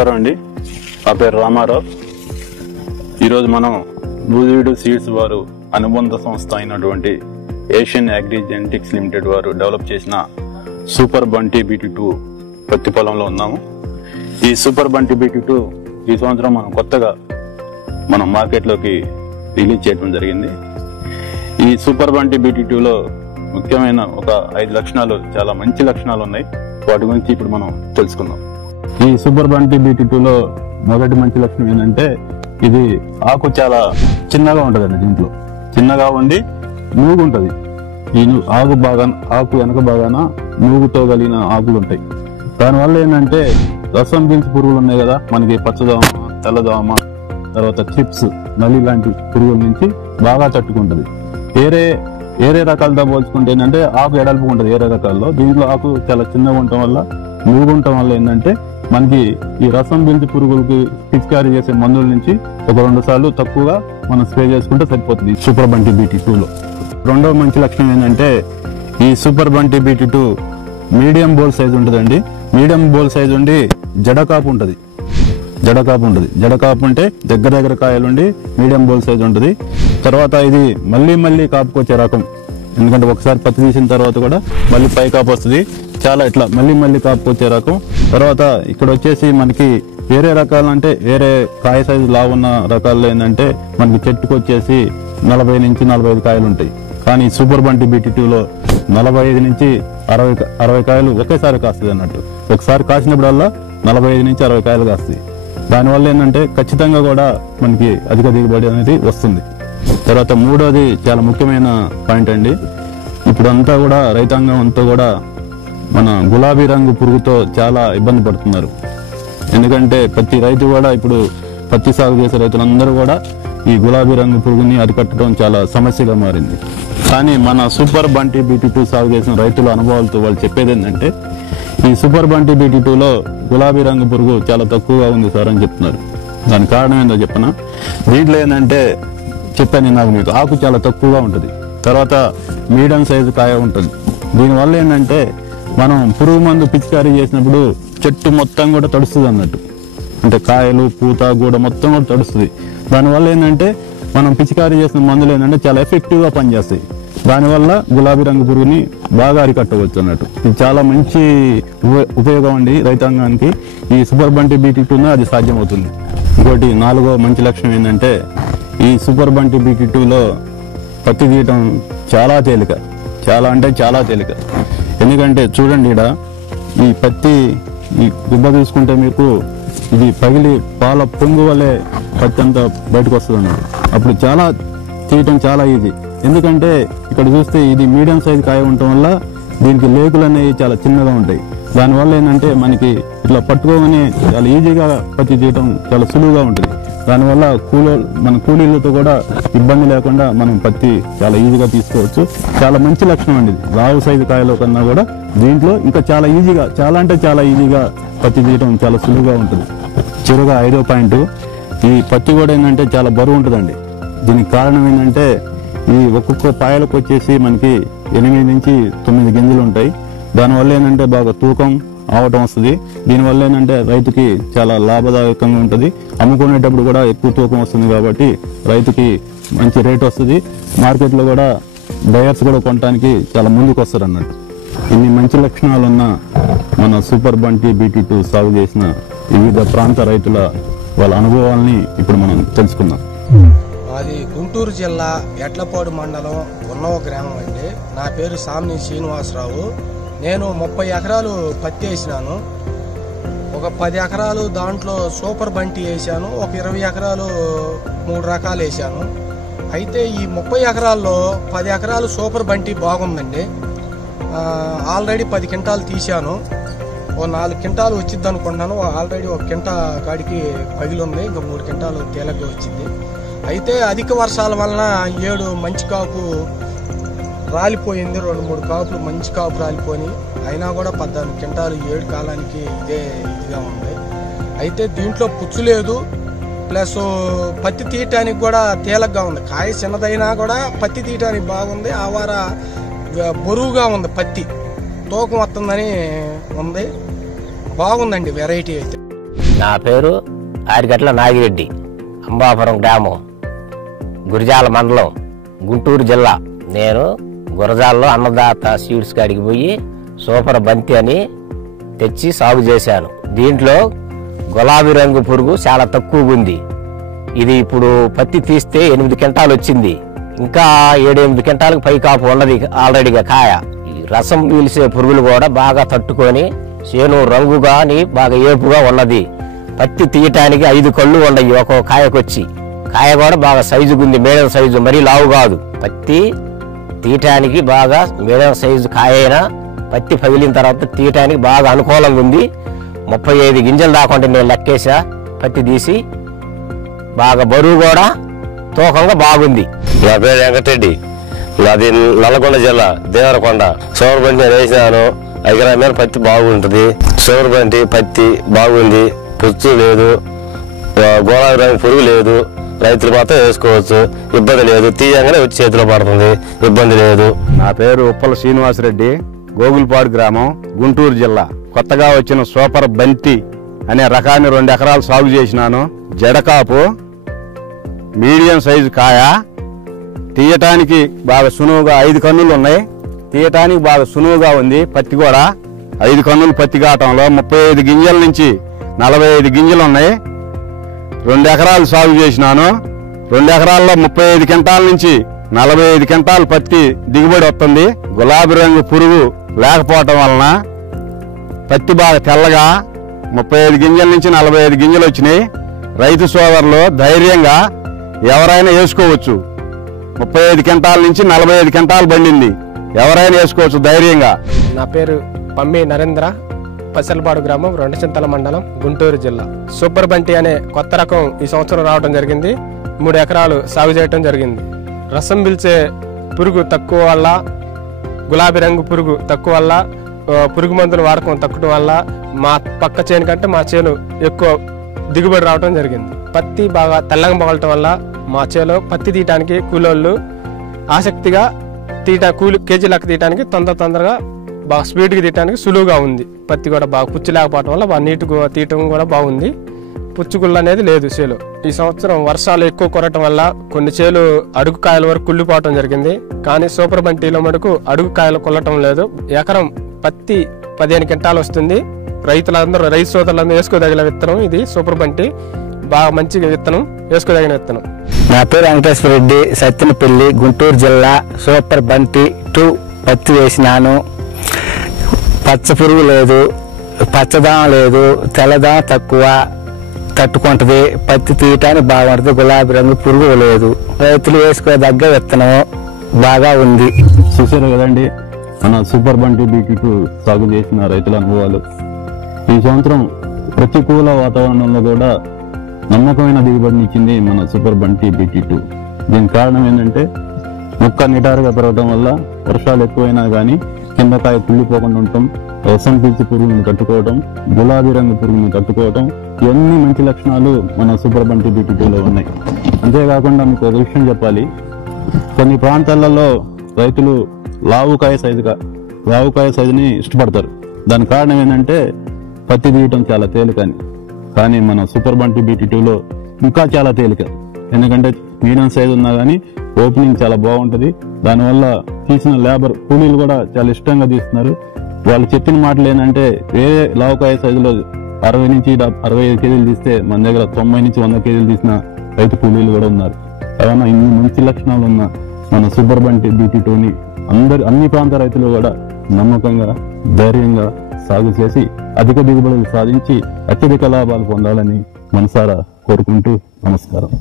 నమస్కారం అండి. నా పేరు రామారావు. ఈరోజు మనం నూజివీడు సీడ్స్ వారు అనుబంధ సంస్థ అయినటువంటి ఏషియన్ అగ్రి జెనెటిక్స్ లిమిటెడ్ వారు డెవలప్ చేసిన సూపర్ బంటి BT2 పత్తి పొలంలో ఉన్నాము. ఈ సూపర్ బంటి BT2 ఈ సంవత్సరం మనం కొత్తగా మార్కెట్లోకి రిలీజ్ చేయడం జరిగింది. ఈ సూపర్ బంటి BT2లో ముఖ్యమైన ఒక 5 లక్షణాలు, చాలా మంచి లక్షణాలు ఉన్నాయి. వాటి గురించి ఇప్పుడు మనం తెలుసుకుందాం. ఈ సూపర్ బంటి BT2లో మొదటి మంచి లక్షణం ఏంటంటే ఇది ఆకు చాలా చిన్నగా ఉంటుందండి. దీంట్లో చిన్నగా ఉండి నూగు ఉంటుంది. ఈ ఆకు వెనక భాగాన నూగుతో కలిగిన ఆకులు ఉంటాయి. దానివల్ల ఏంటంటే రసం పీల్చు పురుగులు ఉన్నాయి కదా, మనకి పచ్చదోమ, తెల్లదోమ, తర్వాత చిప్స్, నల్లి లాంటి పురుగుల నుంచి బాగా తట్టుకుంటుంది. ఏరే రకాలతో పోల్చుకుంటే ఏంటంటే ఆకు ఎడల్పు ఉంటుంది ఏరే రకాల్లో. దీంట్లో ఆకు చాలా చిన్నగా ఉండటం వల్ల, నూగు ఉండటం వల్ల ఏంటంటే మనకి ఈ రసం పీల్చు పురుగులకి పిచికారీ చేసే మందుల నుంచి ఒక 2 సార్లు తక్కువగా మనం స్ప్రే చేసుకుంటే సరిపోతుంది సూపర్ బంటి BT2లో. రెండవ మంచి లక్షణం ఏంటంటే ఈ సూపర్ బంటి BT2 మీడియం బోల్ సైజ్ ఉంటుందండి. మీడియం బోల్ సైజ్ ఉండి జడకాపు ఉంటుంది. జడకాపు ఉంటే దగ్గర కాయలుండి మీడియం బోల్ సైజ్ ఉంటుంది. తర్వాత ఇది మళ్ళీ కాపుకొచ్చే రకం. ఎందుకంటే ఒకసారి పత్తి తీసిన తర్వాత కూడా మళ్ళీ పై కాపు వస్తుంది. చాలా ఇట్లా మళ్ళీ కాపుకొచ్చే రకం. తర్వాత ఇక్కడ వచ్చేసి మనకి వేరే రకాలు అంటే వేరే కాయ సైజు లావున్న రకాల్లో ఏంటంటే మనకి చెట్టుకు వచ్చేసి 40 నుంచి 45 కాయలు ఉంటాయి. కానీ సూపర్ బంటి BT2లో 45 నుంచి 60 కాయలు ఒకేసారి కాస్తుంది అన్నట్టు. ఒకసారి కాసినప్పుడల్లా 45 నుంచి 60 కాయలు కాస్తాయి. దానివల్ల ఏంటంటే ఖచ్చితంగా కూడా మనకి అధిక దిగుబడి అనేది వస్తుంది. తర్వాత మూడోది చాలా ముఖ్యమైన పాయింట్ అండి. ఇప్పుడంతా కూడా రైతాంగం అంతా కూడా మన గులాబీ రంగు పురుగుతో చాలా ఇబ్బంది పడుతున్నారు. ఎందుకంటే ప్రతి రైతు కూడా ఇప్పుడు పత్తి సాగు చేసే రైతులందరూ కూడా ఈ గులాబీ రంగు పురుగుని అరికట్టడం చాలా సమస్యగా మారింది. కానీ మన సూపర్ బంటి BT2 సాగు చేసిన రైతుల అనుభవాలతో వాళ్ళు చెప్పేది ఏంటంటే ఈ సూపర్ బంటి BT2లో గులాబీ రంగు పురుగు చాలా తక్కువగా ఉంది సార్ అని చెప్తున్నారు. దానికి కారణం ఏందో చెప్పనా? దీంట్లో ఏంటంటే చెప్పాను నాకు, మీకు ఆకు చాలా తక్కువగా ఉంటుంది. తర్వాత మీడియం సైజు కాయ ఉంటుంది. దీనివల్ల ఏంటంటే మనం పురుగు మందు పిచికారీ చేసినప్పుడు చెట్టు మొత్తం కూడా తడుస్తుంది అన్నట్టు. అంటే కాయలు, పూత, గూడ మొత్తం కూడా తడుస్తుంది. దానివల్ల ఏంటంటే మనం పిచికారీ చేసిన మందులు ఏంటంటే చాలా ఎఫెక్టివ్గా పనిచేస్తాయి. దానివల్ల గులాబీ రంగు పురుగుని బాగా అరికట్టవచ్చు అన్నట్టు. ఇది చాలా మంచి ఉపయోగం అండి రైతాంగానికి. ఈ సూపర్ బంటి BT2 అది సాధ్యమవుతుంది. ఇంకోటి 4వ మంచి లక్షణం ఏంటంటే ఈ సూపర్ బంటి BT2లో పత్తి తీయటం చాలా తేలిక. చాలా తేలిక. ఎందుకంటే చూడండి, ఇక్కడ ఈ పత్తి ఈ గుబ్బ తీసుకుంటే మీకు ఇది పగిలి పాల పొంగు వల్లే పత్తి అంతా బయటకు వస్తుంది అన్నమాట. అప్పుడు తీయటం చాలా ఈజీ. ఎందుకంటే ఇక్కడ చూస్తే ఇది మీడియం సైజ్ కాయ ఉండటం వల్ల దీనికి లేకులు అనేవి చాలా చిన్నగా ఉంటాయి. దానివల్ల ఏంటంటే మనకి ఇట్లా పట్టుకోగానే చాలా ఈజీగా పత్తి తీయటం చాలా సులువుగా ఉంటుంది. దానివల్ల మన కూలీలతో కూడా ఇబ్బంది లేకుండా మనం పత్తి చాలా ఈజీగా తీసుకోవచ్చు. చాలా మంచి లక్షణం అండి. లావు సైజు కాయలో కన్నా కూడా దీంట్లో ఇంకా చాలా ఈజీగా పత్తి తీయటం చాలా సులువుగా ఉంటుంది. చివరిగా 5వ పాయింట్, ఈ పత్తి కూడా ఏంటంటే చాలా బరువు ఉంటుందండి. దీనికి కారణం ఏంటంటే ఈ ఒక్కొక్క పాయలకు వచ్చేసి మనకి 8 నుంచి 9 గింజలు ఉంటాయి. దానివల్ల ఏంటంటే బాగా తూకం అవటం వస్తుంది. దీనివల్ల ఏంటంటే రైతుకి చాలా లాభదాయకంగా ఉంటుంది. అమ్ముకునేటప్పుడు కూడా ఎక్కువ తూకం వస్తుంది కాబట్టి రైతుకి మంచి రేట్ వస్తుంది. మార్కెట్లో కూడా బయర్స్ కూడా కొనడానికి చాలా ముందుకు వస్తారు అన్నట్టు. ఇన్ని మంచి లక్షణాలున్న మన సూపర్ బంటి BT2 సాగు చేసిన వివిధ ప్రాంత రైతుల వాళ్ళ అనుభవాల్ని ఇప్పుడు మనం తెలుసుకుందాం. అది గుంటూరు జిల్లా ఎడ్లపాడు మండలం ఉన్నవ గ్రామం అండి. నా పేరు సామ్ని శ్రీనివాసరావు. నేను 30 ఎకరాలు పత్తి వేసినాను. ఒక 10 ఎకరాలు దాంట్లో సూపర్ బంటి వేసాను. ఒక 20 ఎకరాలు 3 రకాలు వేసాను. అయితే ఈ 30 ఎకరాల్లో 10 ఎకరాలు సూపర్ బంటి బాగుందండి. ఆల్రెడీ 10 క్వింటాలు తీశాను. ఓ 4 క్వింటాలు వచ్చింది అనుకుంటున్నాను. ఆల్రెడీ 1 క్వింటా కాడికి పగిలి ఉంది. ఇంకా 3 క్వింటాలు తేలిగ్గా వచ్చింది. అయితే అధిక వర్షాల వలన 7 మంచి కాపు రాలిపోయింది. 2-3 కాపులు మంచి కాపు రాలిపోయి అయినా కూడా 14 క్వింటాలు 7 కాలానికి ఇదిగా ఉంది. అయితే దీంట్లో పుచ్చు లేదు, ప్లస్ పత్తి తీయటానికి కూడా తేలిగ్గా ఉంది. కాయ చిన్నదైనా కూడా పత్తి తీయటానికి బాగుంది. ఆ వార బరువుగా ఉంది, పత్తి తూకం వస్తుందని ఉంది. బాగుందండి వెరైటీ అయితే. నా పేరు ఆరిగట్ల నాగిరెడ్డి, అంబాపురం గ్రామం, గురజాల మండలం, గుంటూరు జిల్లా. నేను గురజాలలో అన్నదాత సీడ్స్ కాడికి పోయి సూపర్ బంతి అని తెచ్చి సాగు చేశాను. దీంట్లో గులాబీ రంగు పురుగు చాలా తక్కువగా ఉంది. ఇది ఇప్పుడు పత్తి తీస్తే 8 క్వింటాలు వచ్చింది. ఇంకా 7-8 క్వింటాలకు పై కాపు ఉన్నది ఆల్రెడీగా కాయ. ఈ రసం పీల్చే పురుగులు కూడా బాగా తట్టుకొని చేను రంగుగాని బాగా ఏపుగా ఉన్నది. పత్తి తీయటానికి 5 కళ్ళు ఉన్నాయి ఒక్కో కాయకొచ్చి. కాయ కూడా బాగా సైజుగా ఉంది, మీడియం సైజు, మరీ లావు కాదు. పత్తి తీయటానికి బాగా మీడియం సైజు కాయ అయినా పత్తి పగిలిన తర్వాత తీయటానికి బాగా అనుకూలంగా ఉంది. 35 గింజలు దాకుంటే నేను లెక్కేసా. పత్తి తీసి బాగా బరువు కూడా తూకంగా బాగుంది. నా పేరు వెంకటరెడ్డి, నాది నల్లగొండ జిల్లా దేవరకొండ. సోమర్ బండి నేను వేసినాను. ఎకరా మీద పత్తి బాగుంటుంది. సోమర్ బండి పత్తి బాగుంది, పుచ్చు లేదు, గోళావి రంగు పురుగు లేదు. రైతులు మాత్రం వేసుకోవచ్చు, ఇబ్బంది లేదు. తీయంగానే వచ్చి చేతిలో పడుతుంది, ఇబ్బంది లేదు. నా పేరు ఉప్పల శ్రీనివాసరెడ్డి, గోగులపాడు గ్రామం, గుంటూరు జిల్లా. కొత్తగా వచ్చిన సూపర్ బంతి అనే రకాన్ని 2 ఎకరాలు సాగు చేసినాను. జడకాపు, మీడియం సైజు కాయ, తీయటానికి బాగా సులువుగా 5 కన్నులు ఉన్నాయి. తీయటానికి బాగా సులువుగా ఉంది. పత్తి కూడా 5 కన్నులు పత్తి కావటంలో 35 గింజల నుంచి 45 గింజలు ఉన్నాయి. 2 ఎకరాలు సాగు చేసినాను. 2 ఎకరాల్లో 35 క్వింటాల నుంచి 45 క్వింటాల పత్తి దిగుబడి వస్తుంది. గులాబీ రంగు పురుగు లేకపోవటం వలన పత్తి బాగా తెల్లగా 35 గింజల నుంచి 45 గింజలు వచ్చినాయి. రైతు సోదరులు ధైర్యంగా ఎవరైనా వేసుకోవచ్చు. 35 క్వింటాల నుంచి 45 క్వింటాలు బండింది, ఎవరైనా వేసుకోవచ్చు ధైర్యంగా. నా పేరు పమ్మి నరేంద్ర, పసలపాడు గ్రామం, రెండచింతల మండలం, గుంటూరు జిల్లా. సూపర్ బంటి అనే కొత్త రకం ఈ సంవత్సరం రావడం జరిగింది. 3 ఎకరాలు సాగు చేయడం జరిగింది. రసం పిలిచే పురుగు తక్కువ వల్ల, గులాబీ రంగు పురుగు తక్కువ వల్ల, పురుగు మందులు వాడకం తక్కువ వల్ల మా పక్క చేను కంటే మా చేను ఎక్కువ దిగుబడి రావడం జరిగింది. పత్తి బాగా తెల్లగా పగలటం వల్ల మా చేలో పత్తి తీయటానికి కూలోళ్ళు ఆసక్తిగా కేజీ లెక్క తీయటానికి తొందరగా బాగా స్పీడ్గా తీయటానికి సులువుగా ఉంది. పత్తి కూడా బాగా పుచ్చు లేకపోవటం వల్ల బాగా నీట్గా తీయటం కూడా బాగుంది. పుచ్చుకుళ్ళు అనేది లేదు చేలు. ఈ సంవత్సరం వర్షాలు ఎక్కువ కొరటం వల్ల కొన్ని చేలు అడుగు కాయల వరకు కుళ్ళిపోవటం జరిగింది. కానీ సూపర్ బంటిలో మటుకు అడుగు కాయలు కొల్లటం లేదు. ఎకరం పత్తి 15 క్వింటాలు వస్తుంది. రైతు సోదరులందరూ వేసుకోదగిన విత్తనం ఇది. సూపర్ బంటి బాగా మంచి విత్తనం, వేసుకోదగిన విత్తనం. నా పేరు వెంకటేశ్వర రెడ్డి, సత్తెనపల్లి, గుంటూరు జిల్లా. సూపర్ బంటి 2 పత్తి వేసినాను. పచ్చ పురుగు లేదు, పచ్చదనం లేదు, తెల్లదనం తక్కువ, తట్టుకుంటది. పత్తి తీయటానికి బాగుంటుంది. గులాబీ రంగు పురుగు లేదు. రైతులు వేసుకోదగ్గ విత్తనం బాగా ఉంది. చూసారు కదండి మన సూపర్ బంటి BT2 సాగు చేసిన రైతుల అనుభవాలు. ఈ సంవత్సరం ప్రతికూల వాతావరణంలో కూడా నమ్మకమైన దిగుబడినిచ్చింది మన సూపర్ బంటి BT2. దీనికి కారణం ఏంటంటే మొక్క నిటారుగా పెరగడం వల్ల వర్షాలు ఎక్కువైనా కానీ కింద కాయ కుళ్ళిపోకుండా ఉండటం, రసం పీల్చి పురుగులను తట్టుకోవడం, గులాబీ రంగు పురుగులను తట్టుకోవడం, ఇవన్నీ మంచి లక్షణాలు మన సూపర్ బంటి BT2లో ఉన్నాయి. అంతేకాకుండా మీకు ఒక విషయం చెప్పాలి, కొన్ని ప్రాంతాలలో రైతులు లావుకాయ సైజుని ఇష్టపడతారు. దాని కారణం ఏంటంటే పత్తి తీయటం చాలా తేలికని. కానీ మన సూపర్ బంటి BT2లో ఇంకా చాలా తేలిక. ఎందుకంటే మీడియం సైజు ఉన్నా కానీ ఓపెనింగ్ చాలా బాగుంటుంది. దానివల్ల తీసిన లేబర్ కూలీలు కూడా చాలా ఇష్టంగా తీస్తున్నారు. వాళ్ళు చెప్పిన మాటలు ఏంటంటే వేరే లావుకాయ సైజులో 60 నుంచి 65 కేజీలు తీస్తే మన దగ్గర 90 నుంచి 100 కేజీలు తీసిన రైతు కూలీలు కూడా ఉన్నారు. కావున ఇన్ని మంచి లక్షణాలు ఉన్న మన సూపర్ బంటి BT2ని అన్ని ప్రాంత రైతులు కూడా నమ్మకంగా, ధైర్యంగా సాగు చేసి అధిక దిగుబడులు సాధించి అత్యధిక లాభాలు పొందాలని మనసారా కోరుకుంటూ నమస్కారం.